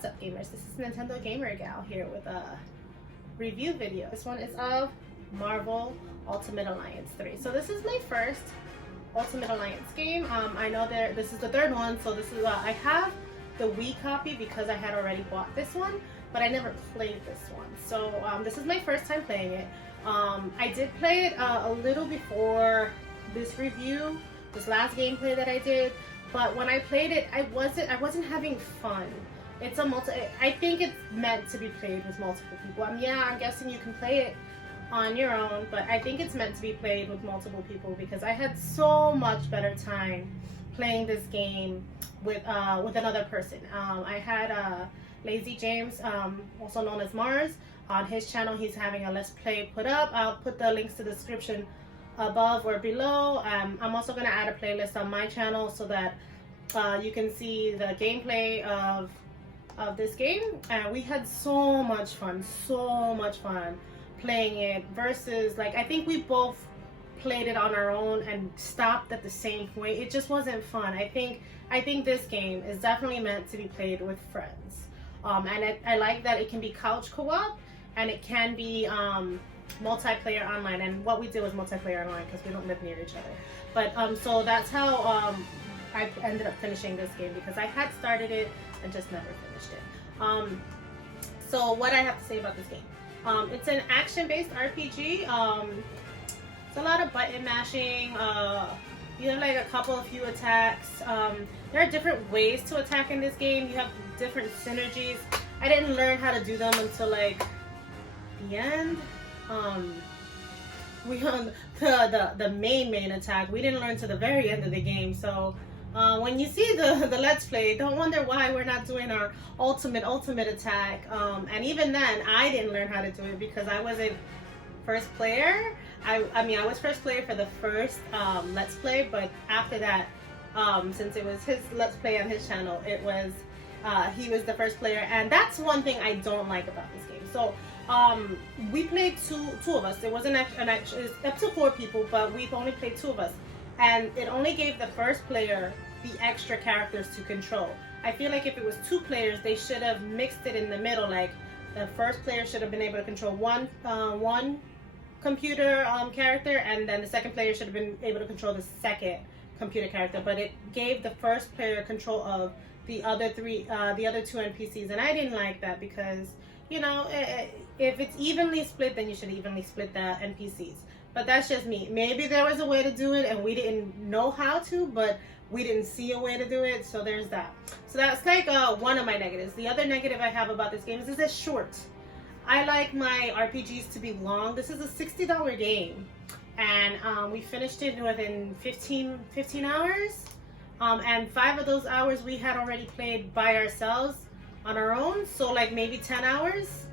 What's up, gamers? This is Nintendo Gamer Gal here with a review video. This one is of Marvel Ultimate Alliance 3. So this is my first Ultimate Alliance game. I know this is the third one, so this is I have the Wii copy because I had already bought this one, but I never played this one. So this is my first time playing it. I did play it a little before this review, this last gameplay that I did. But when I played it, I wasn't having fun. It's I think it's meant to be played with multiple people. Yeah, I'm guessing you can play it on your own, but I think it's meant to be played with multiple people because I had so much better time playing this game with another person. I had LazzyJames, also known as MARZ, on his channel. He's having a Let's Play put up. I'll put the links to the description above or below. I'm also going to add a playlist on my channel so that you can see the gameplay of this game. And we had so much fun playing it versus, like, I think we both played it on our own and stopped at the same point. It just wasn't fun. I think this game is definitely meant to be played with friends. And I like that it can be couch co-op and it can be multiplayer online, and what we did was multiplayer online because we don't live near each other. But so that's how I ended up finishing this game, because I had started it and just never finished it. So what I have to say about this game, it's an action-based RPG. It's a lot of button mashing. You have like a few attacks. There are different ways to attack in this game. You have different synergies. I didn't learn how to do them until like the end. We on the main attack, we didn't learn to the very end of the game. So when you see the Let's Play, don't wonder why we're not doing our ultimate attack. And even then, I didn't learn how to do it because I wasn't first player. I mean, I was first player for the first Let's Play, but after that, since it was his Let's Play on his channel, it was he was the first player, and that's one thing I don't like about this game. So we played two of us. It wasn't it's up to 4 people, but we've only played 2 of us, and it only gave the first player the extra characters to control. I feel like if it was 2 players, they should have mixed it in the middle. Like the first player should have been able to control one computer character, and then the second player should have been able to control the second computer character. But it gave the first player control of the other 2 NPCs, and I didn't like that because, you know, if it's evenly split, then you should evenly split the NPCs. But that's just me. Maybe there was a way to do it and we didn't know how to, but we didn't see a way to do it, so there's that. So that's like one of my negatives. The other negative I have about this game is it's short. I like my RPGs to be long. This is a $60 game, and we finished it within 15 hours. And 5 of those hours we had already played by ourselves on our own, so like maybe 10 hours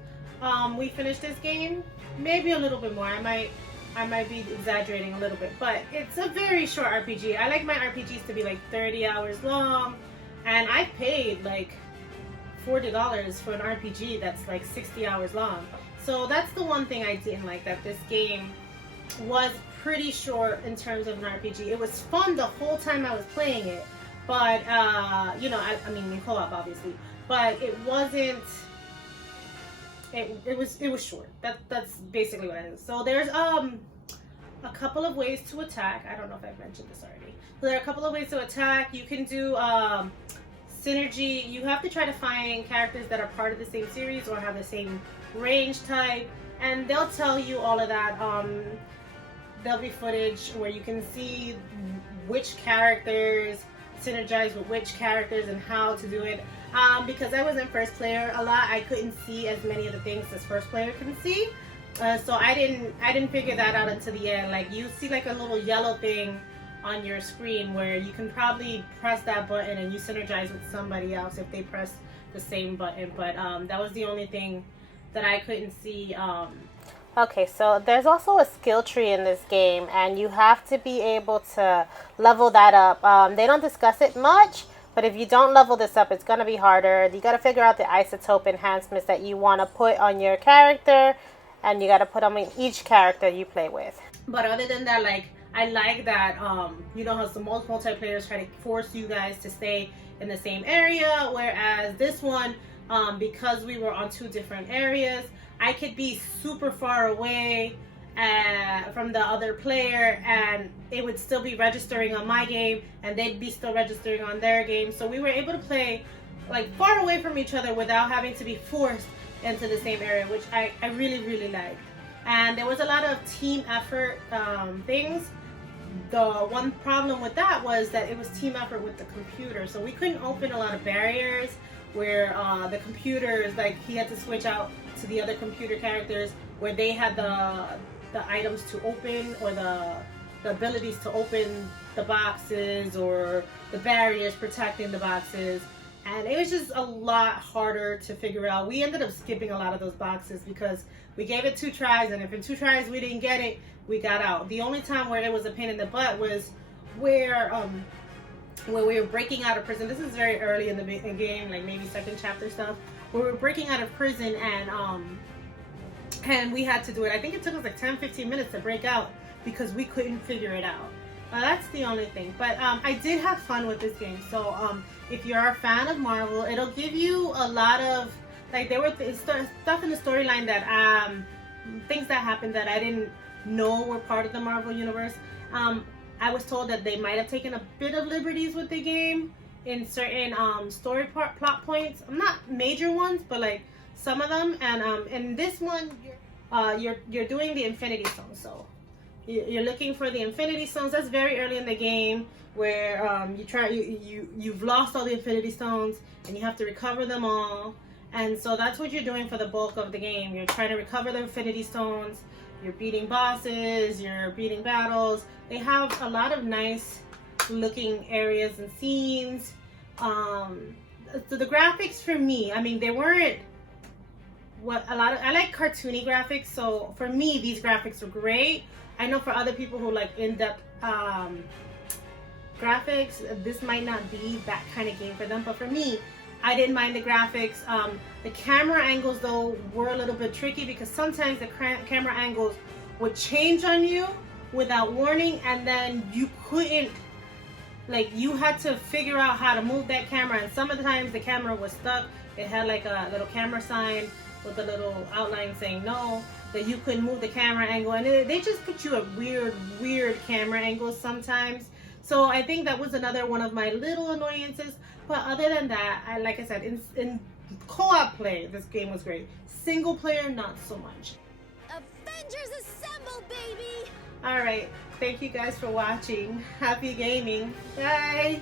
we finished this game, maybe a little bit more. I might be exaggerating a little bit, but it's a very short RPG. I like my RPGs to be like 30 hours long, and I paid like $40 for an RPG that's like 60 hours long. So that's the one thing I didn't like, that this game was pretty short in terms of an RPG. It was fun the whole time I was playing it, but you know, I mean in co-op obviously, but it wasn't. It was short. That's basically what it is. So there's a couple of ways to attack. I don't know if I've mentioned this already. So there are a couple of ways to attack. You can do synergy. You have to try to find characters that are part of the same series or have the same range type, and they'll tell you all of that. There'll be footage where you can see which characters synergize with which characters and how to do it. Because I wasn't first player a lot, I couldn't see as many of the things as first player can see. So I didn't figure that out until the end. Like, you see like a little yellow thing on your screen where you can probably press that button and you synergize with somebody else if they press the same button. But that was the only thing that I couldn't see. Okay, so there's also a skill tree in this game, and you have to be able to level that up. They don't discuss it much, but if you don't level this up, it's going to be harder. You got to figure out the isotope enhancements that you want to put on your character, and you got to put them in each character you play with. But other than that, like, I like that, you know how some multiplayers try to force you guys to stay in the same area, whereas this one, because we were on 2 different areas. I could be super far away from the other player, and it would still be registering on my game, and they'd be still registering on their game. So we were able to play like far away from each other without having to be forced into the same area, which I really, really liked. And there was a lot of team effort things. The one problem with that was that it was team effort with the computer, so we couldn't open a lot of barriers where the computers, like he had to switch out to the other computer characters where they had the items to open, or the abilities to open the boxes, or the barriers protecting the boxes. And it was just a lot harder to figure out. We ended up skipping a lot of those boxes because we gave it 2 tries, and if in 2 tries we didn't get it, we got out. The only time where it was a pain in the butt was where we were breaking out of prison. This is very early in the game, like maybe 2nd chapter stuff, where we were breaking out of prison, and we had to do it. I think it took us like 10-15 minutes to break out because we couldn't figure it out. That's the only thing. But I did have fun with this game. So if you're a fan of Marvel, it'll give you a lot of, like, there were stuff in the storyline that things that happened that I didn't know were part of the Marvel universe. I was told that they might have taken a bit of liberties with the game in certain story plot points. Not major ones, but like some of them. And in this one, you're doing the Infinity Stones. So you're looking for the Infinity Stones. That's very early in the game, where you've lost all the Infinity Stones and you have to recover them all. And so that's what you're doing for the bulk of the game. You're trying to recover the Infinity Stones. You're beating bosses. You're beating battles. They have a lot of nice looking areas and scenes. So the graphics for me, I mean, they weren't I like cartoony graphics. So for me, these graphics were great. I know for other people who like in-depth graphics, this might not be that kind of game for them. But for me, I didn't mind the graphics. The camera angles, though, were a little bit tricky because sometimes the camera angles would change on you without warning, and then you couldn't, like, you had to figure out how to move that camera. And some of the times the camera was stuck. It had like a little camera sign with a little outline saying no, that you couldn't move the camera angle, and they just put you at weird camera angles sometimes. So I think that was another one of my little annoyances. But other than that, like I said, in co-op play, this game was great. Single player, not so much. Avengers assemble, baby! All right, thank you guys for watching. Happy gaming. Bye.